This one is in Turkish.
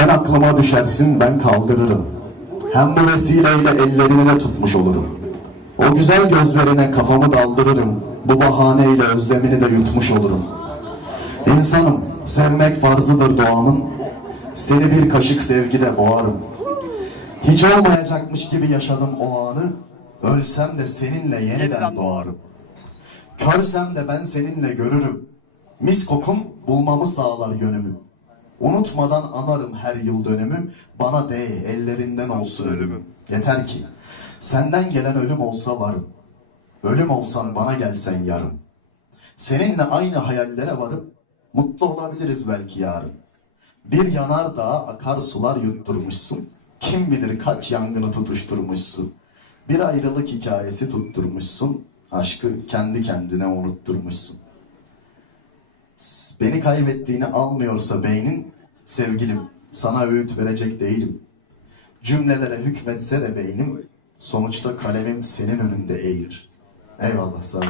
Sen aklıma düşersin ben kaldırırım. Hem bu vesileyle ellerini de tutmuş olurum. O güzel gözlerine kafamı daldırırım. Bu bahaneyle özlemini de yutmuş olurum. İnsanım, sevmek farzıdır doğamın. Seni bir kaşık sevgide boğarım. Hiç olmayacakmış gibi yaşadım o anı. Ölsem de seninle yeniden doğarım. Körsem de ben seninle görürüm. Mis kokum bulmamı sağlar yönümü. Unutmadan anarım her yıl dönümü. Bana de ellerinden olsun ölümüm. Yeter ki senden gelen ölüm olsa varım. Ölüm olsan bana gelsen yarın. Seninle aynı hayallere varıp mutlu olabiliriz belki yarın. Bir yanardağ akar sular yutturmuşsun. Kim bilir kaç yangını tutuşturmuşsun. Bir ayrılık hikayesi tutturmuşsun. Aşkı kendi kendine unutturmuşsun. Beni kaybettiğini almıyorsa beynin, sevgilim sana öğüt verecek değilim. Cümlelere hükmetse de beynim, sonuçta kalemim senin önünde eğilir. Eyvallah sağ ol.